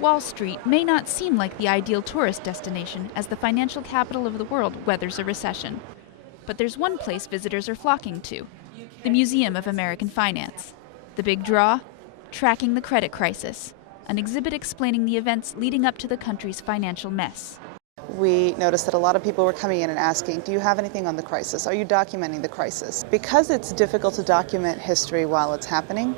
Wall Street may not seem like the ideal tourist destination as the financial capital of the world weathers a recession. But there's one place visitors are flocking to: the Museum of American Finance. The big draw? Tracking the credit crisis, an exhibit explaining the events leading up to the country's financial mess. We noticed that a lot of people were coming in and asking, do you have anything on the crisis? Are you documenting the crisis? Because it's difficult to document history while it's happening,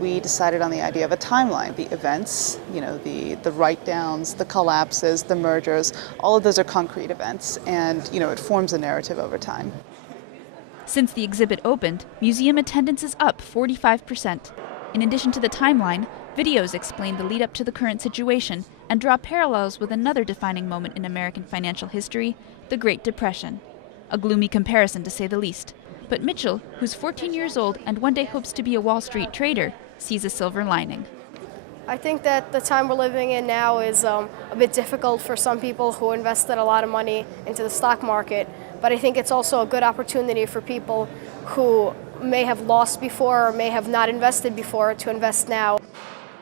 we decided on the idea of a timeline. The events, the write-downs, the collapses, the mergers, all of those are concrete events, and it forms a narrative over time. Since the exhibit opened, museum attendance is up 45%. In addition to the timeline, videos explain the lead up to the current situation and draw parallels with another defining moment in American financial history, the Great Depression. A gloomy comparison, to say the least. But Mitchell, who's 14 years old and one day hopes to be a Wall Street trader, sees a silver lining. I think that the time we're living in now is a bit difficult for some people who invested a lot of money into the stock market, but I think it's also a good opportunity for people who may have lost before or may have not invested before to invest now.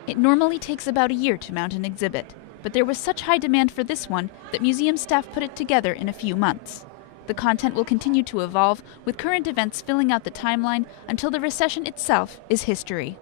It normally takes about a year to mount an exhibit, but there was such high demand for this one that museum staff put it together in a few months. The content will continue to evolve, with current events filling out the timeline until the recession itself is history.